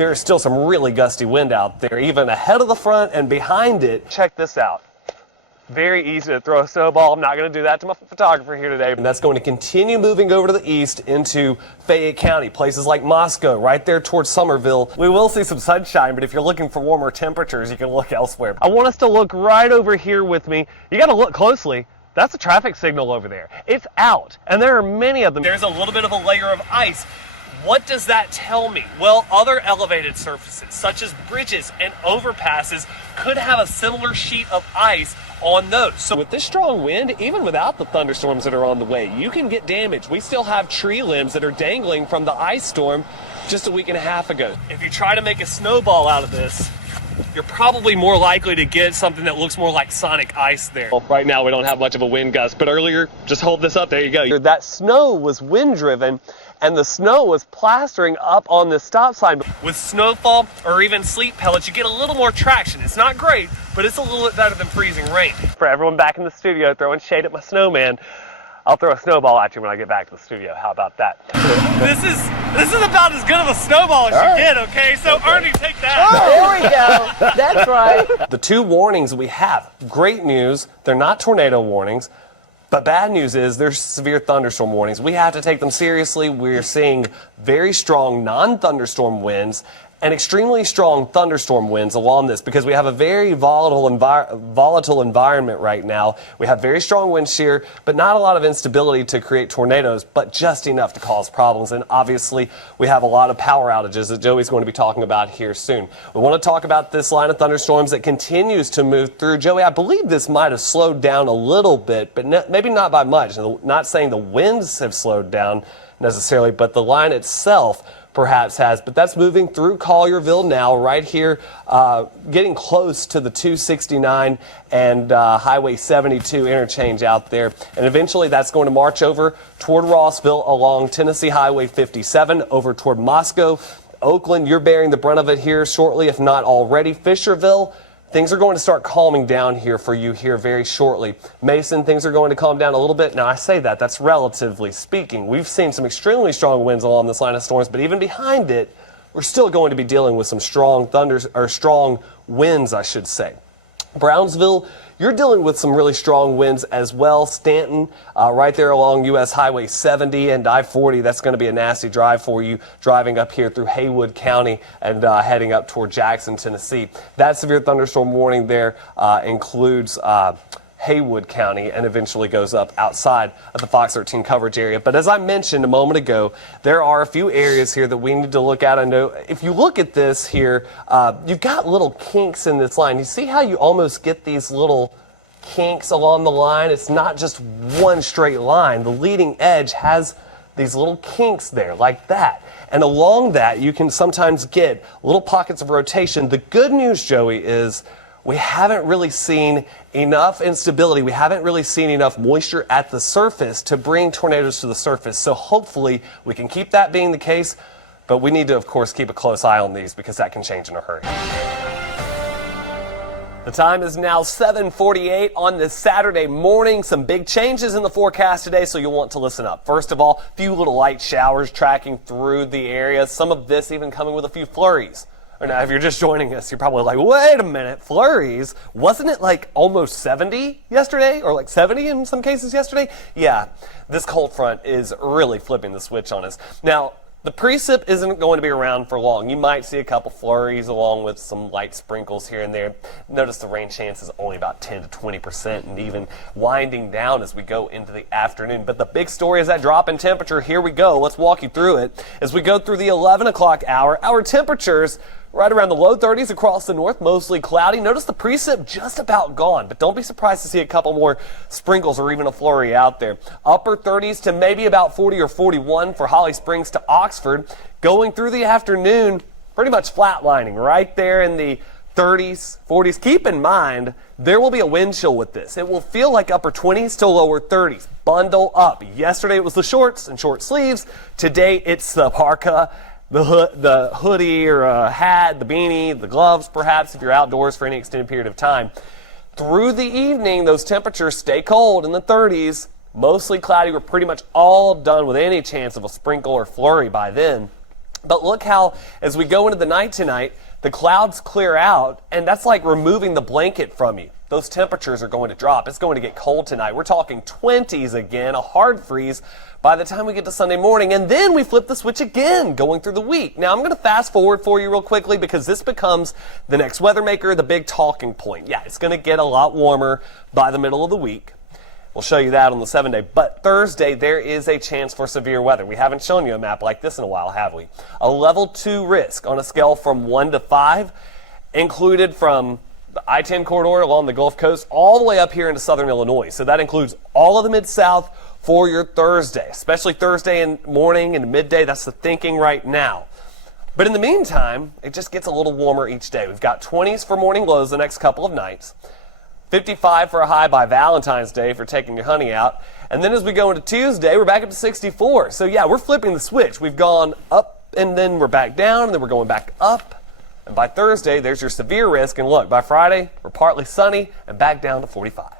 there's still some really gusty wind out there, even ahead of the front and behind it. Check this out. Very easy to throw a snowball. I'm not going to do that to my photographer here today. And that's going to continue moving over to the east into Fayette County, places like Moscow, right there towards Somerville. We will see some sunshine, but if you're looking for warmer temperatures, you can look elsewhere. I want us to look right over here with me. You got to look closely. That's a traffic signal over there. It's out, and there are many of them. There's a little bit of a layer of ice. What does that tell me? Well, other elevated surfaces, such as bridges and overpasses, could have a similar sheet of ice on those. So with this strong wind, even without the thunderstorms that are on the way, you can get damage. We still have tree limbs that are dangling from the ice storm just a week and a half ago. If you try to make a snowball out of this, you're probably more likely to get something that looks more like sonic ice there. Well, right now we don't have much of a wind gust, but earlier, just hold this up, there you go. That snow was wind driven, and the snow was plastering up on the stop sign. With snowfall or even sleet pellets, you get a little more traction. It's not great, but it's a little bit better than freezing rain. For everyone back in the studio throwing shade at my snowman, I'll throw a snowball at you when I get back to the studio. How about that? This is about as good of a snowball as you get, okay? So Ernie, take that. Oh, there we go. That's right. The two warnings we have, great news, they're not tornado warnings. But bad news is there's severe thunderstorm warnings. We have to take them seriously. We're seeing very strong non-thunderstorm winds and extremely strong thunderstorm winds along this because we have a very volatile environment right now. We have very strong wind shear, but not a lot of instability to create tornadoes, but just enough to cause problems. And obviously, we have a lot of power outages that Joey's going to be talking about here soon. We want to talk about this line of thunderstorms that continues to move through. Joey, I believe this might have slowed down a little bit, but maybe not by much. Not saying the winds have slowed down necessarily, but the line itself perhaps has, but that's moving through Collierville now, right here, getting close to the 269 and Highway 72 interchange out there. And eventually that's going to march over toward Rossville along Tennessee Highway 57 over toward Moscow. Oakland, you're bearing the brunt of it here shortly, if not already. Fisherville, things are going to start calming down here for you here very shortly. Mason, things are going to calm down a little bit. Now, I say that's relatively speaking. We've seen some extremely strong winds along this line of storms, but even behind it, we're still going to be dealing with some strong strong winds, I should say. Brownsville, you're dealing with some really strong winds as well. Stanton, right there along U.S. Highway 70 and I-40, that's going to be a nasty drive for you, driving up here through Haywood County and heading up toward Jackson, Tennessee. That severe thunderstorm warning there includes Haywood County and eventually goes up outside of the Fox 13 coverage area. But as I mentioned a moment ago, there are a few areas here that we need to look at. I know if you look at this here, you've got little kinks in this line. You see how you almost get these little kinks along the line? It's not just one straight line. The leading edge has these little kinks there like that. And along that, you can sometimes get little pockets of rotation. The good news, Joey, is we haven't really seen enough instability. We haven't really seen enough moisture at the surface to bring tornadoes to the surface. So hopefully we can keep that being the case. But we need to, of course, keep a close eye on these because that can change in a hurry. The time is now 7:48 on this Saturday morning. Some big changes in the forecast today, so you'll want to listen up. First of all, a few little light showers tracking through the area. Some of this even coming with a few flurries. Now, if you're just joining us, you're probably like, wait a minute, flurries? Wasn't it like almost 70 yesterday, or like 70 in some cases yesterday? Yeah, this cold front is really flipping the switch on us. Now, the precip isn't going to be around for long. You might see a couple flurries along with some light sprinkles here and there. Notice the rain chance is only about 10 to 20% and even winding down as we go into the afternoon. But the big story is that drop in temperature. Here we go. Let's walk you through it. As we go through the 11 o'clock hour, our temperatures right around the low 30s across the north, mostly cloudy. Notice the precip just about gone, but don't be surprised to see a couple more sprinkles or even a flurry out there. Upper 30s to maybe about 40 or 41 for Holly Springs to Oxford. Going through the afternoon, pretty much flatlining right there in the 30s, 40s. Keep in mind, there will be a wind chill with this. It will feel like upper 20s to lower 30s. Bundle up. Yesterday it was the shorts and short sleeves. Today it's the parka, the hoodie or a hat, the beanie, the gloves perhaps if you're outdoors for any extended period of time. Through the evening, those temperatures stay cold in the 30s, mostly cloudy. We're pretty much all done with any chance of a sprinkle or flurry by then. But look how, as we go into the night tonight, the clouds clear out, and that's like removing the blanket from you. Those temperatures are going to drop. It's going to get cold tonight. We're talking 20s again, a hard freeze by the time we get to Sunday morning, and then we flip the switch again going through the week. Now, I'm going to fast forward for you real quickly because this becomes the next weather maker, the big talking point. Yeah, it's going to get a lot warmer by the middle of the week. We'll show you that on the 7-day. But Thursday, there is a chance for severe weather. We haven't shown you a map like this in a while, have we? A level 2 risk on a scale from 1 to 5, included from the I-10 corridor along the Gulf Coast all the way up here into southern Illinois. So that includes all of the Mid-South for your Thursday, especially Thursday in morning and midday. That's the thinking right now. But in the meantime, it just gets a little warmer each day. We've got 20s for morning lows the next couple of nights. 55 for a high by Valentine's Day for taking your honey out. And then as we go into Tuesday, we're back up to 64. So yeah, we're flipping the switch. We've gone up and then we're back down and then we're going back up. And by Thursday, there's your severe risk. And look, by Friday, we're partly sunny and back down to 45.